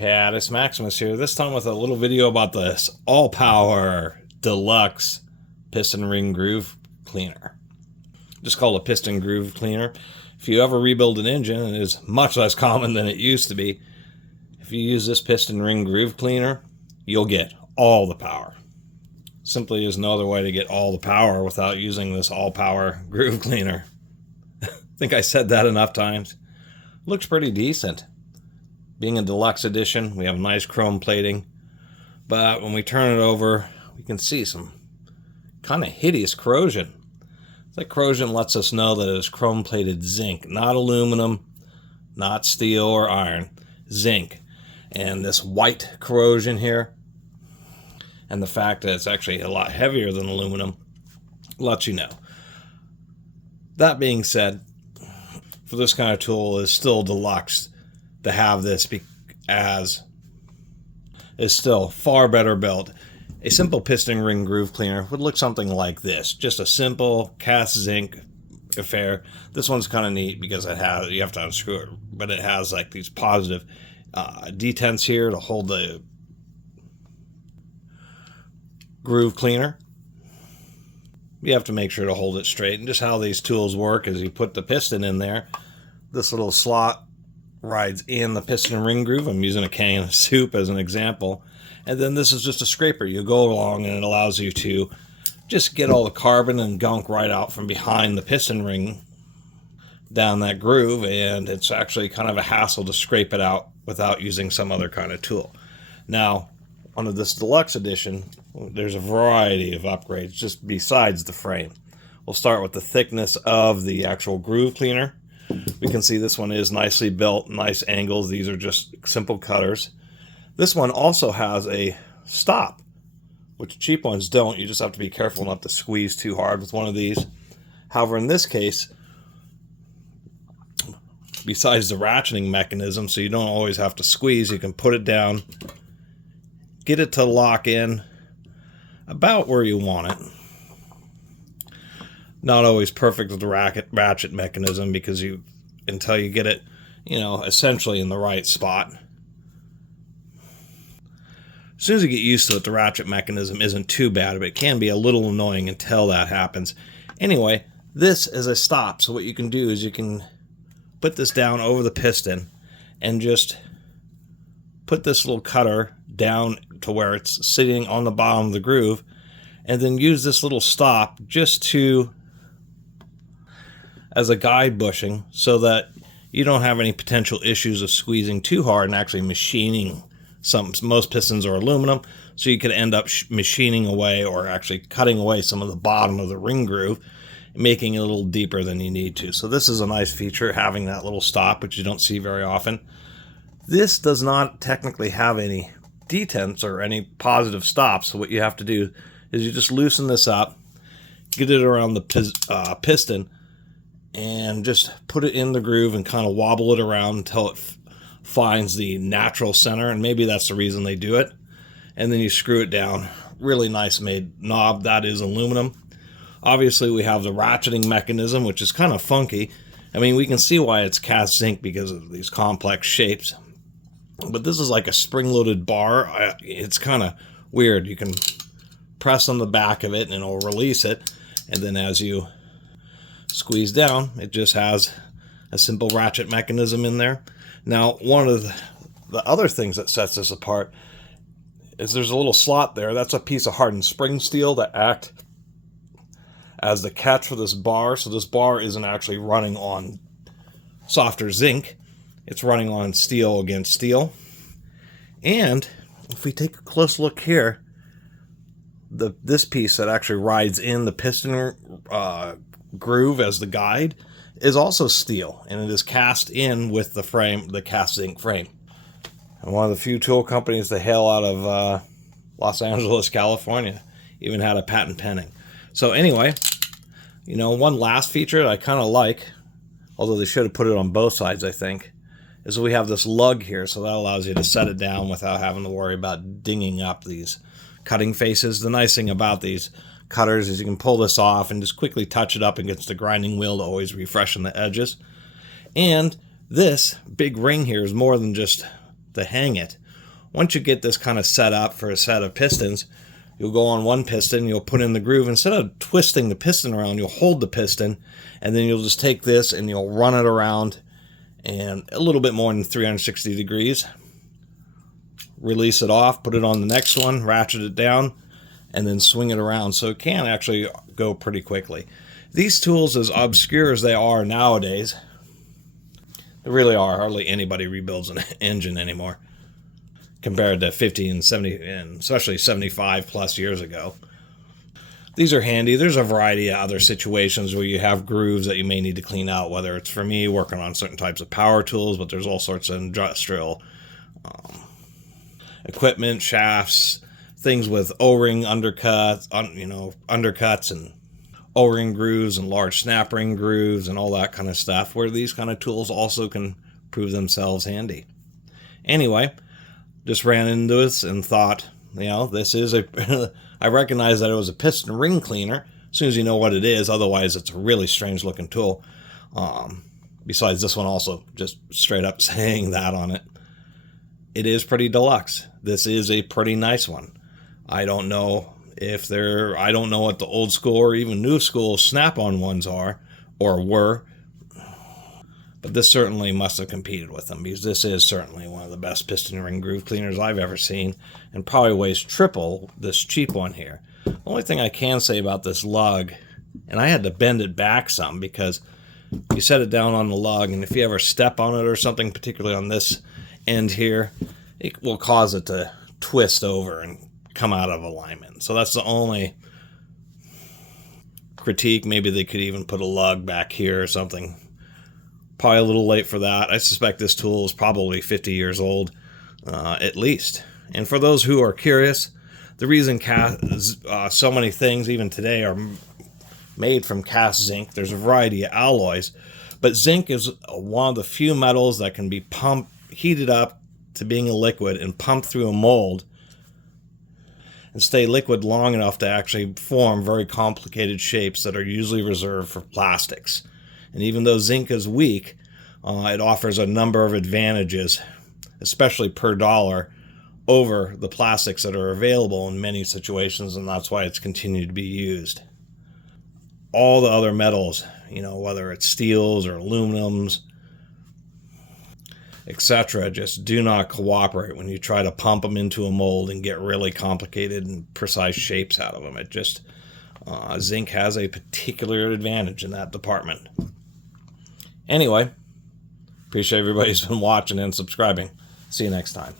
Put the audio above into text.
Catus, Maximus here, this time with a little video about this all-power Deluxe piston ring groove cleaner. Just called a piston groove cleaner. If you ever rebuild an engine, it is much less common than it used to be. If you use this piston ring groove cleaner, you'll get all the power. Simply is no other way to get all the power without using this all-power groove cleaner. I think I said that enough times. Looks pretty decent. Being a deluxe edition, we have nice chrome plating, but when we turn it over, we can see some kind of hideous corrosion. That corrosion lets us know that it is chrome plated zinc, not aluminum, not steel or iron, zinc. And this white corrosion here, and the fact that it's actually a lot heavier than aluminum, lets you know. That being said, for this kind of tool, it's still deluxe to have this, as is still far better built. A simple piston ring groove cleaner would look something like this, just a simple cast zinc affair. This one's kind of neat because it has, you have to unscrew it, but it has like these positive detents here to hold the groove cleaner. You have to make sure to hold it straight, and just how these tools work is you put the piston in there. This little slot rides in the piston ring groove. I'm using a can of soup as an example. And then this is just a scraper. You go along and it allows you to just get all the carbon and gunk right out from behind the piston ring down that groove, and it's actually kind of a hassle to scrape it out without using some other kind of tool. Now, under this deluxe edition, there's a variety of upgrades just besides the frame. We'll start with the thickness of the actual groove cleaner. We can see this one is nicely built, nice angles. These are just simple cutters. This one also has a stop, which cheap ones don't. You just have to be careful not to squeeze too hard with one of these. However, in this case, besides the ratcheting mechanism, so you don't always have to squeeze, you can put it down, get it to lock in about where you want it. Not always perfect with the ratchet mechanism, because until you get it, essentially in the right spot. As soon as you get used to it, the ratchet mechanism isn't too bad, but it can be a little annoying until that happens. Anyway, this is a stop, so what you can do is you can put this down over the piston and just put this little cutter down to where it's sitting on the bottom of the groove, and then use this little stop just as a guide bushing, so that you don't have any potential issues of squeezing too hard and actually machining most pistons are aluminum, so you could end up machining away or actually cutting away some of the bottom of the ring groove, making it a little deeper than you need to. So this is a nice feature, having that little stop, which you don't see very often. This does not technically have any detents or any positive stops, so what you have to do is you just loosen this up, get it around the piston, and just put it in the groove and kind of wobble it around until it finds the natural center, and maybe that's the reason they do it. And then you screw it down. Really nice made knob. That is aluminum. Obviously we have the ratcheting mechanism, which is kind of funky. I mean, we can see why it's cast zinc because of these complex shapes, but this is like a spring-loaded bar. It's kind of weird. You can press on the back of it and it'll release it, and then as you squeeze down, it just has a simple ratchet mechanism in there. Now, one of the other things that sets this apart is there's a little slot there. That's a piece of hardened spring steel that acts as the catch for this bar. So this bar isn't actually running on softer zinc. It's running on steel against steel. And if we take a close look here, this piece that actually rides in the piston groove as the guide is also steel, and it is cast in with the frame, the cast zinc frame. And one of the few tool companies to hail out of Los Angeles, California, even had a patent pending. So anyway, one last feature that I kind of like, although they should have put it on both sides, I think, is we have this lug here, so that allows you to set it down without having to worry about dinging up these cutting faces. The nice thing about these cutters is you can pull this off and just quickly touch it up against the grinding wheel to always refreshen the edges. And this big ring here is more than just to hang it. once you get this kind of set up for a set of pistons, you'll go on one piston, you'll put in the groove. Instead of twisting the piston around, you'll hold the piston, and then you'll just take this and you'll run it around and a little bit more than 360 degrees. Release it off, put it on the next one, ratchet it down, and then swing it around. So it can actually go pretty quickly. These tools, as obscure as they are nowadays, there really are hardly anybody rebuilds an engine anymore compared to 50 and 70 and especially 75 plus years ago. These are handy. There's a variety of other situations where you have grooves that you may need to clean out, whether it's for me working on certain types of power tools, but there's all sorts of industrial equipment, shafts, things with O-ring undercuts, undercuts and O-ring grooves and large snap ring grooves and all that kind of stuff, where these kind of tools also can prove themselves handy. Anyway, just ran into this and thought, this is a I recognize that it was a piston ring cleaner as soon as you know what it is. Otherwise, it's a really strange looking tool. Besides this one also just straight up saying that on it. It is pretty deluxe. This is a pretty nice one. I don't know what the old school or even new school snap-on ones are or were, but this certainly must have competed with them, because this is certainly one of the best piston ring groove cleaners I've ever seen, and probably weighs triple this cheap one here. The only thing I can say about this lug, and I had to bend it back some because you set it down on the lug, and if you ever step on it or something, particularly on this end here, it will cause it to twist over and come out of alignment. So that's the only critique. Maybe they could even put a lug back here or something. Probably a little late for that. I suspect this tool is probably 50 years old, at least. And for those who are curious, the reason so many things, even today, are made from cast zinc. There's a variety of alloys, but zinc is one of the few metals that can be heated up to being a liquid and pumped through a mold and stay liquid long enough to actually form very complicated shapes that are usually reserved for plastics. And even though zinc is weak, it offers a number of advantages, especially per dollar, over the plastics that are available in many situations, and that's why it's continued to be used. All the other metals, whether it's steels or aluminums, etc., just do not cooperate when you try to pump them into a mold and get really complicated and precise shapes out of them. It just, zinc has a particular advantage in that department. Anyway, appreciate everybody who's been watching and subscribing. See you next time.